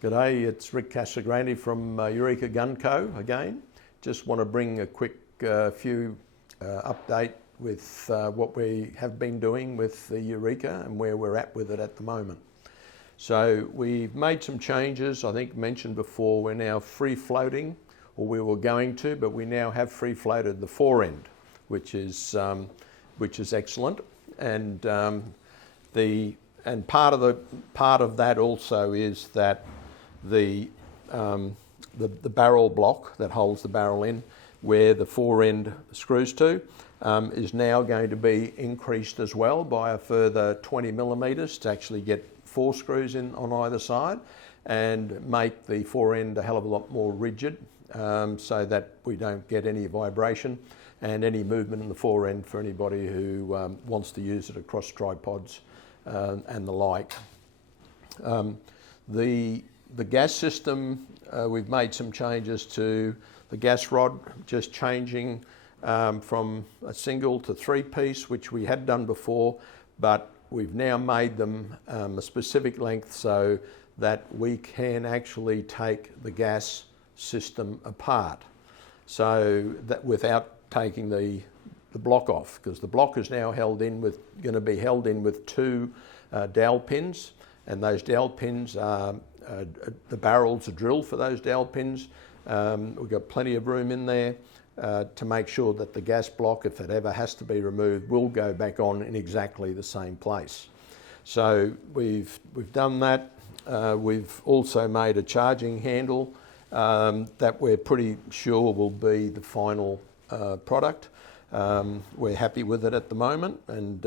G'day, it's Rick Casagrande from Eureka Gun Co. again. Just want to bring a quick few update with what we have been doing with the Eureka and where we're at with it at the moment. So we've made some changes. I think mentioned before, we're now free floating, or we were going to, but we now have free floated the fore end, which is excellent. And part of that also is that the barrel block that holds the barrel in, where the fore end screws to, is now going to be increased as well by a further 20 millimetres to actually get 4 screws in on either side and make the fore end a hell of a lot more rigid, so that we don't get any vibration and any movement in the fore end for anybody who wants to use it across tripods and the like. The gas system, we've made some changes to the gas rod, just changing from a single to 3-piece, which we had done before, but we've now made them a specific length so that we can actually take the gas system apart. So that without taking the block off, because the block is now going to be held in with 2 dowel pins, and those dowel pins are the barrels are drilled for those dowel pins. We've got plenty of room in there to make sure that the gas block, if it ever has to be removed, will go back on in exactly the same place. So we've done that. We've also made a charging handle that we're pretty sure will be the final product. We're happy with it at the moment, and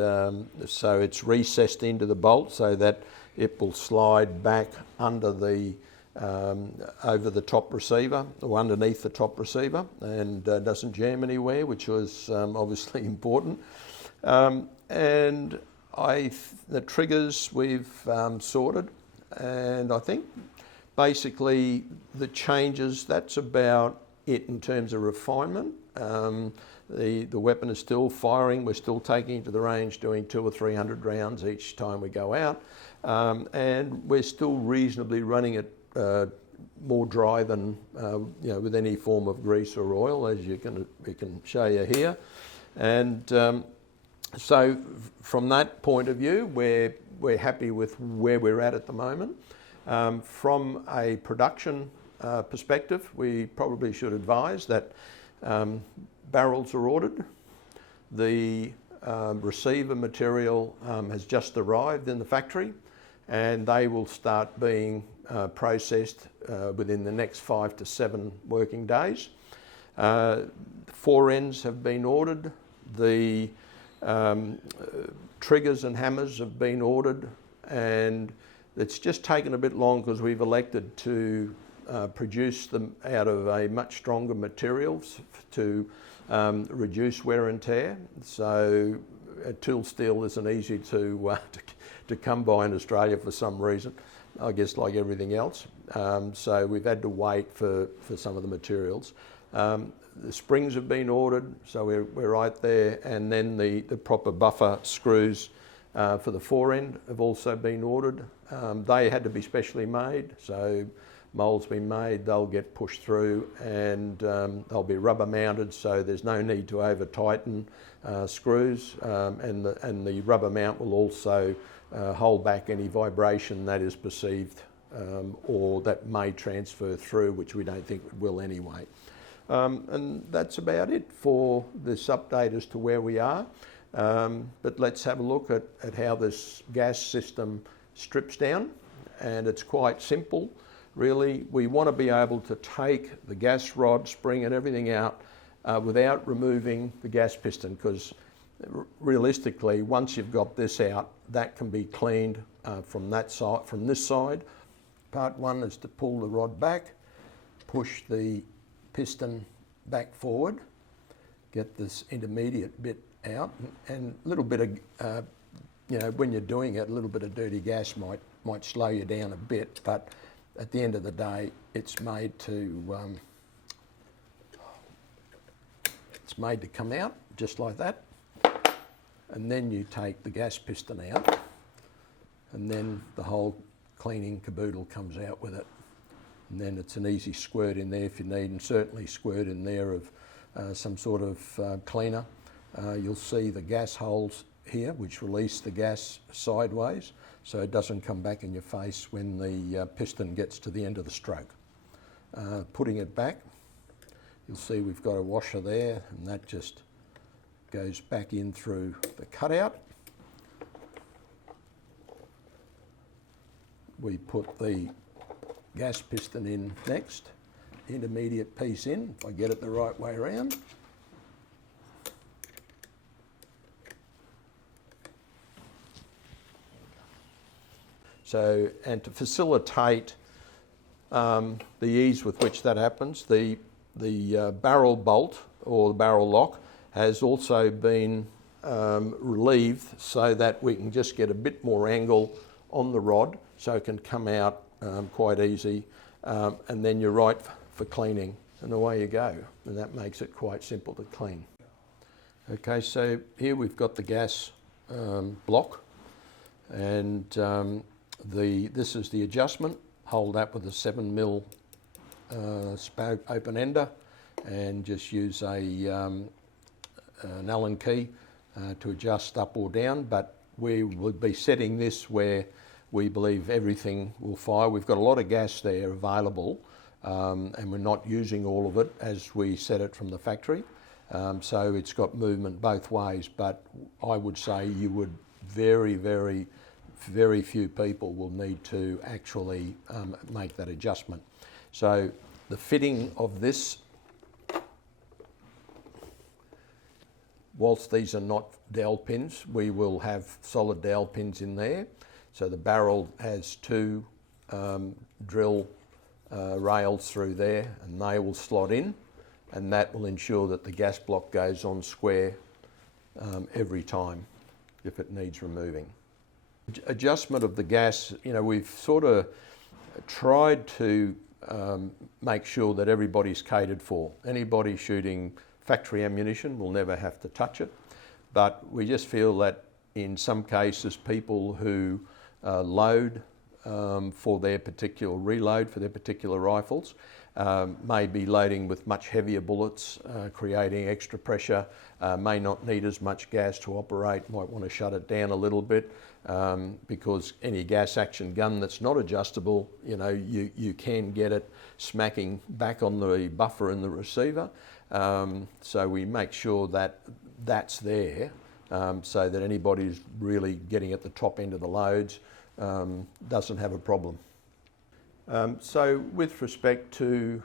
so it's recessed into the bolt so that it will slide back under the over the top receiver, or underneath the top receiver, and doesn't jam anywhere, which was obviously important. And the triggers we've sorted, and I think basically the changes, that's about it in terms of refinement. The weapon is still firing. We're still taking it to the range, doing 200 or 300 rounds each time we go out, and we're still reasonably running it more dry than with any form of grease or oil, as we can show you here. And so from that point of view, we're happy with where we're at the moment. From a production perspective, we probably should advise that barrels are ordered. The receiver material has just arrived in the factory, and they will start being processed within the next 5 to 7 working days. Fore ends have been ordered. The triggers and hammers have been ordered, and it's just taken a bit long because we've elected to produce them out of a much stronger materials to reduce wear and tear. So tool steel isn't easy to come by in Australia for some reason, I guess, like everything else. So we've had to wait for some of the materials. The springs have been ordered, so we're right there, and then the proper buffer screws for the fore end have also been ordered. They had to be specially made, so moulds been made, they'll get pushed through, and they'll be rubber mounted, so there's no need to over tighten screws, and the rubber mount will also hold back any vibration that is perceived or that may transfer through, which we don't think it will anyway. And that's about it for this update as to where we are. But let's have a look at how this gas system strips down, and it's quite simple. Really, we want to be able to take the gas rod, spring and everything out without removing the gas piston, because realistically, once you've got this out, that can be cleaned from that side, from this side. Part 1 is to pull the rod back, push the piston back forward, get this intermediate bit out, and a little bit of, when you're doing it, a little bit of dirty gas might slow you down a bit, but at the end of the day, it's made to come out just like that, and then you take the gas piston out, and then the whole cleaning caboodle comes out with it. and then it's an easy squirt in there if you need, and certainly squirt in there of some sort of cleaner. You'll see the gas holes here which release the gas sideways so it doesn't come back in your face when the piston gets to the end of the stroke. Putting it back, you'll see we've got a washer there, and that just goes back in through the cutout. We put the gas piston in next, intermediate piece in, if I get it the right way around. So, and to facilitate the ease with which that happens, the barrel bolt or the barrel lock has also been relieved so that we can just get a bit more angle on the rod so it can come out quite easy, and then you're right for cleaning, and away you go, and that makes it quite simple to clean. Okay, so here we've got the gas block, and this is the adjustment. Hold that with a 7mm spoke open ender, and just use an Allen key to adjust up or down, but we would be setting this where we believe everything will fire. We've got a lot of gas there available, and we're not using all of it as we set it from the factory. So it's got movement both ways, but I would say you would very few people will need to actually make that adjustment. So the fitting of this, whilst these are not dowel pins, we will have solid dowel pins in there. So the barrel has two drill rails through there, and they will slot in, and that will ensure that the gas block goes on square every time if it needs removing. Adjustment of the gas, you know, we've sort of tried to make sure that everybody's catered for. Anybody shooting factory ammunition will never have to touch it, but we just feel that in some cases people who load for their particular reload for their particular rifles may be loading with much heavier bullets, creating extra pressure, may not need as much gas to operate, might want to shut it down a little bit, because any gas action gun that's not adjustable, you know, you can get it smacking back on the buffer in the receiver. So we make sure that that's there, so that anybody who's really getting at the top end of the loads doesn't have a problem. So with respect to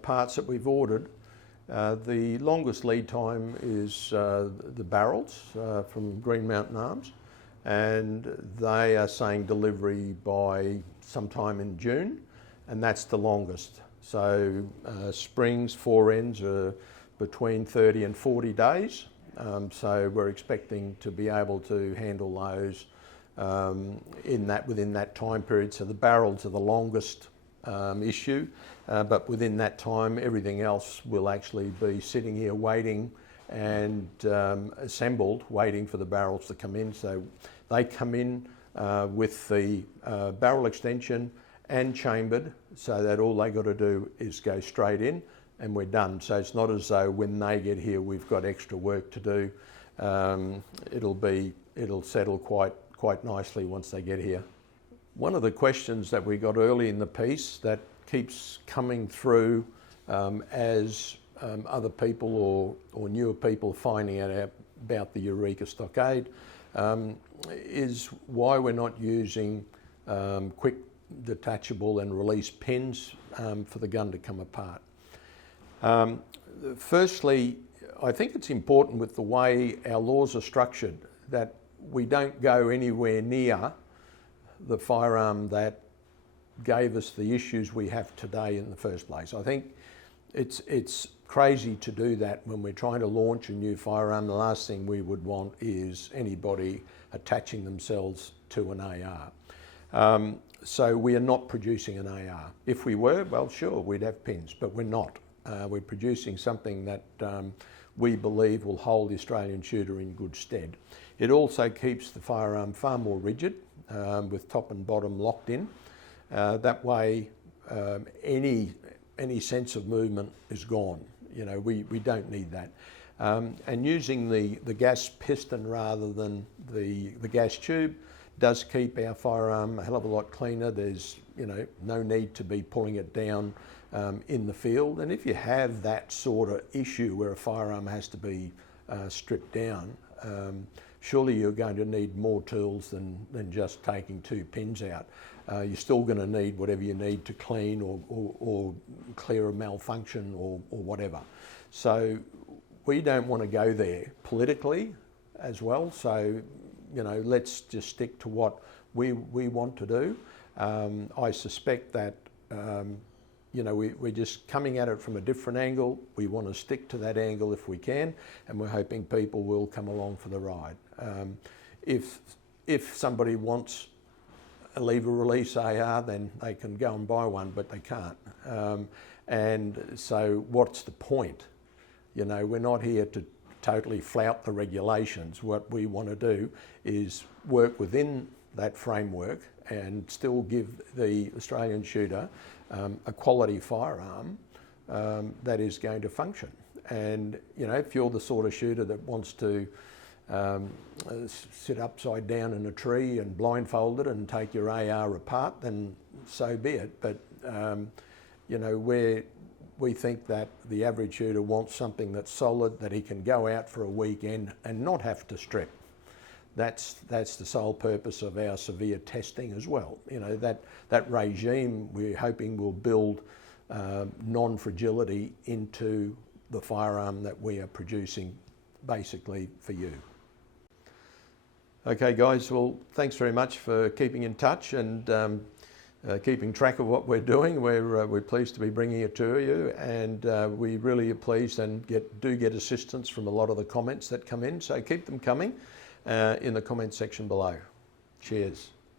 parts that we've ordered, the longest lead time is the barrels from Green Mountain Arms, and they are saying delivery by sometime in June, and that's the longest. So springs, fore ends are between 30 and 40 days, so we're expecting to be able to handle those within that time period. So the barrels are the longest issue, but within that time everything else will actually be sitting here waiting and assembled, waiting for the barrels to come in. So they come in with the barrel extension and chambered, so that all they got to do is go straight in and we're done. So it's not as though when they get here we've got extra work to do. It'll settle quite nicely once they get here. One of the questions that we got early in the piece that keeps coming through as other people or newer people finding out about the Eureka Stockade is why we're not using quick detachable and release pins for the gun to come apart. Firstly, I think it's important with the way our laws are structured that we don't go anywhere near the firearm that gave us the issues we have today in the first place. I think it's crazy to do that when we're trying to launch a new firearm. The last thing we would want is anybody attaching themselves to an AR. So we are not producing an AR. If we were, well, sure, we'd have pins, but we're not. We're producing something that we believe will hold the Australian shooter in good stead. It also keeps the firearm far more rigid, with top and bottom locked in. That way, any sense of movement is gone. You know, we don't need that. And using the gas piston rather than the gas tube does keep our firearm a hell of a lot cleaner. There's, you know, no need to be pulling it down in the field. And if you have that sort of issue where a firearm has to be stripped down, surely you're going to need more tools than just taking 2 pins out. You're still going to need whatever you need to clean or clear a malfunction or whatever. So we don't want to go there politically as well. So, you know, let's just stick to what we want to do. I suspect that, you know, we're just coming at it from a different angle. We want to stick to that angle if we can, and we're hoping people will come along for the ride. If somebody wants a lever release AR, then they can go and buy one, but they can't. And so what's the point? You know, we're not here to totally flout the regulations. What we want to do is work within that framework and still give the Australian shooter a quality firearm that is going to function. And, you know, if you're the sort of shooter that wants to sit upside down in a tree and blindfolded and take your AR apart, then so be it. But, you know, we think that the average shooter wants something that's solid, that he can go out for a weekend and not have to strip. That's the sole purpose of our severe testing as well. You know, that regime we're hoping will build non-fragility into the firearm that we are producing basically for you. Okay guys, well thanks very much for keeping in touch and keeping track of what we're doing. We're pleased to be bringing it to you, and we really are pleased and do get assistance from a lot of the comments that come in, so keep them coming in the comment section below. Cheers.